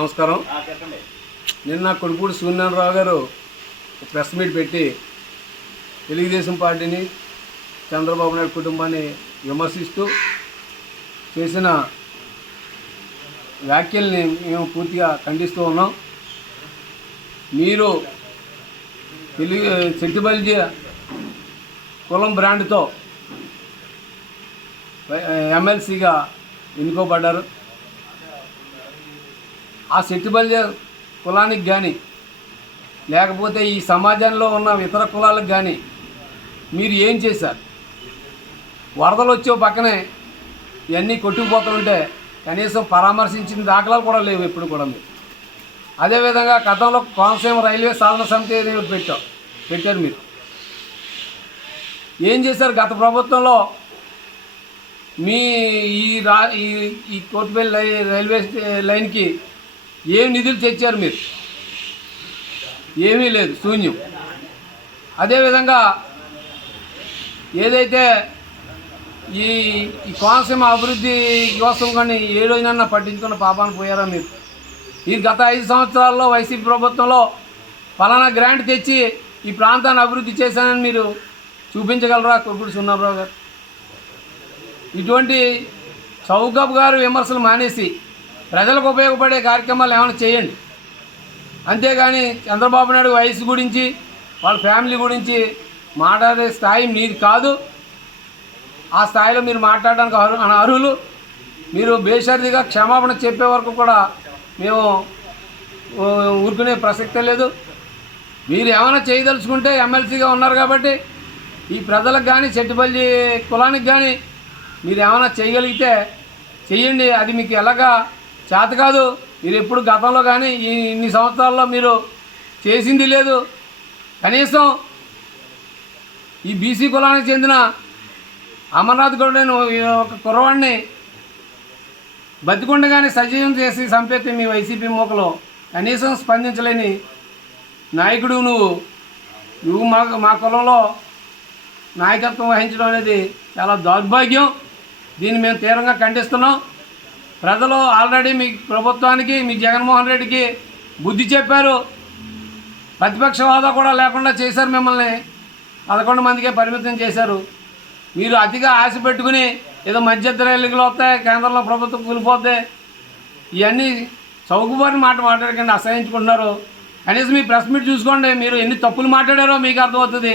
నమస్కారం. నిన్న కొడుపూడి సూర్యనారాయణరావు గారు ప్రెస్ మీట్ పెట్టి తెలుగుదేశం పార్టీని, చంద్రబాబు నాయుడు కుటుంబాన్ని విమర్శిస్తూ చేసిన వ్యాఖ్యల్ని మేము పూర్తిగా ఖండిస్తూ ఉన్నాం. మీరు సెట్టిబల్జీ కులం బ్రాండ్తో ఎమ్మెల్సీగా ఎన్నుకోబడ్డారు. ఆ సెట్టిబల్జీ కులానికి కానీ లేకపోతే ఈ సమాజంలో ఉన్న ఇతర కులాలకు కానీ మీరు ఏం చేశారు? వరదలు వచ్చే పక్కనే ఇవన్నీ కొట్టుకుపోతుంటే కనీసం పరామర్శించిన దాఖలాలు కూడా లేవు ఎప్పుడు కూడా. మీరు అదేవిధంగా గతంలో కోనసీమ రైల్వే సాధన సమితి పెట్టారు. మీరు ఏం చేశారు? గత ప్రభుత్వంలో మీ ఈ కోటిపల్లి రైల్వే లైన్కి ఏం నిధులు తెచ్చారు? మీరు ఏమీ లేదు, శూన్యం. అదేవిధంగా ఏదైతే ఈ కోనసీమ అభివృద్ధి కోసం కానీ ఏ రోజునన్నా పట్టించుకున్న పాపాన్ని పోయారా మీరు? ఈ గత 5 సంవత్సరాల్లో వైసీపీ ప్రభుత్వంలో ఫలానా గ్రాంట్ తెచ్చి ఈ ప్రాంతాన్ని అభివృద్ధి చేశానని మీరు చూపించగలరా కొడుపూడి సూర్యనారాయణరావు గారు? ఇటువంటి చౌకబ్ గారు విమర్శలు మానేసి ప్రజలకు ఉపయోగపడే కార్యక్రమాలు ఏమైనా చేయండి. అంతేగాని చంద్రబాబు నాయుడు వయసు గురించి, వాళ్ళ ఫ్యామిలీ గురించి మాట్లాడే స్థాయి మీది కాదు. ఆ స్థాయిలో మీరు మాట్లాడడానికి అర్హులు. మీరు బేషరతుగా క్షమాపణ చెప్పే వరకు కూడా మేము ఊరుకునే ప్రసక్తే లేదు. మీరు ఏమైనా చేయదలుచుకుంటే ఎమ్మెల్సీగా ఉన్నారు కాబట్టి ఈ ప్రజలకు కానీ సెట్టిబల్జీ కులానికి కానీ మీరు ఏమైనా చేయగలిగితే చెయ్యండి. అది మీకు ఎలాగా చేత కాదు. మీరు ఎప్పుడు గతంలో కానీ ఇన్ని సంవత్సరాల్లో మీరు చేసింది లేదు. కనీసం ఈ బీసీ కులానికి చెందిన అమర్నాథ్ గౌడ్ నేను ఒక కుర్రవాడిని బతికుండగానే సజీవం చేసి చంపేస్తే మీ వైసీపీ మూకలో కనీసం స్పందించలేని నాయకుడు నువ్వు మా కులంలో నాయకత్వం వహించడం అనేది చాలా దౌర్భాగ్యం. దీన్ని మేము తీవ్రంగా ఖండిస్తున్నాం. ప్రజలు ఆల్రెడీ మీ ప్రభుత్వానికి, మీ జగన్మోహన్ రెడ్డికి బుద్ధి చెప్పారు. ప్రతిపక్ష హోదా కూడా లేకుండా చేశారు. మిమ్మల్ని 11 మందికే పరిమితం చేశారు. మీరు అతిగా ఆశ పెట్టుకుని ఏదో మధ్యతర ఎన్నికలు వస్తాయి, కేంద్రంలో ప్రభుత్వం కూలిపోతే ఇవన్నీ చౌకబారి మాట్లాడకండి, అసహించుకుంటున్నారు. కనీసం మీ ప్రెస్ మీట్ చూసుకోండి. మీరు ఎన్ని తప్పులు మాట్లాడారో మీకు అర్థమవుతుంది.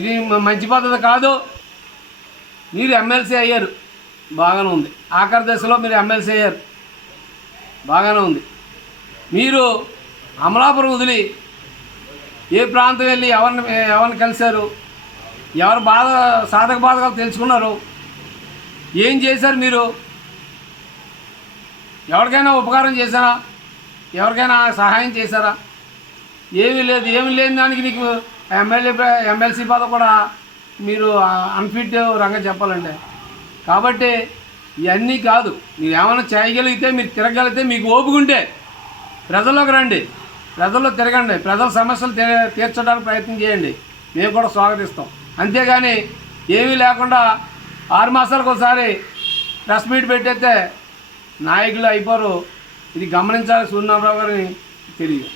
ఇది మంచి పద్ధతి కాదు. మీరు ఎమ్మెల్సీ అయ్యారు, బాగానే ఉంది. ఆఖరి దశలో మీరు ఎమ్మెల్సీ అయ్యారు, బాగానే ఉంది. మీరు అమలాపురం వదిలి ఏ ప్రాంతం వెళ్ళి ఎవరిని కలిశారు? ఎవరు సాధక బాధకాలు తెలుసుకున్నారు? ఏం చేశారు? మీరు ఎవరికైనా ఉపకారం చేశారా? ఎవరికైనా సహాయం చేశారా? ఏమీ లేదు. ఏమీ లేని దానికి నీకు ఎమ్మెల్సీ పదవి కూడా మీరు అన్ఫిట్ రంగం చెప్పాలంటే. కాబట్టి ఇవన్నీ కాదు. మీరు ఏమైనా చేయగలిగితే, మీరు తిరగలిగితే, మీకు ఓపుకుంటే ప్రజల్లోకి రండి, ప్రజల్లో తిరగండి, ప్రజల సమస్యలు తీర్చడానికి ప్రయత్నం చేయండి. మేము కూడా స్వాగతిస్తాం. అంతేగాని ఏమీ లేకుండా 6 మాసాలకు ఒకసారి ప్రెస్ మీట్ పెట్టేస్తే నాయకులు అయిపోరు. ఇది గమనించాలి సూర్యనారాయణరావు గారిని తెలియదు.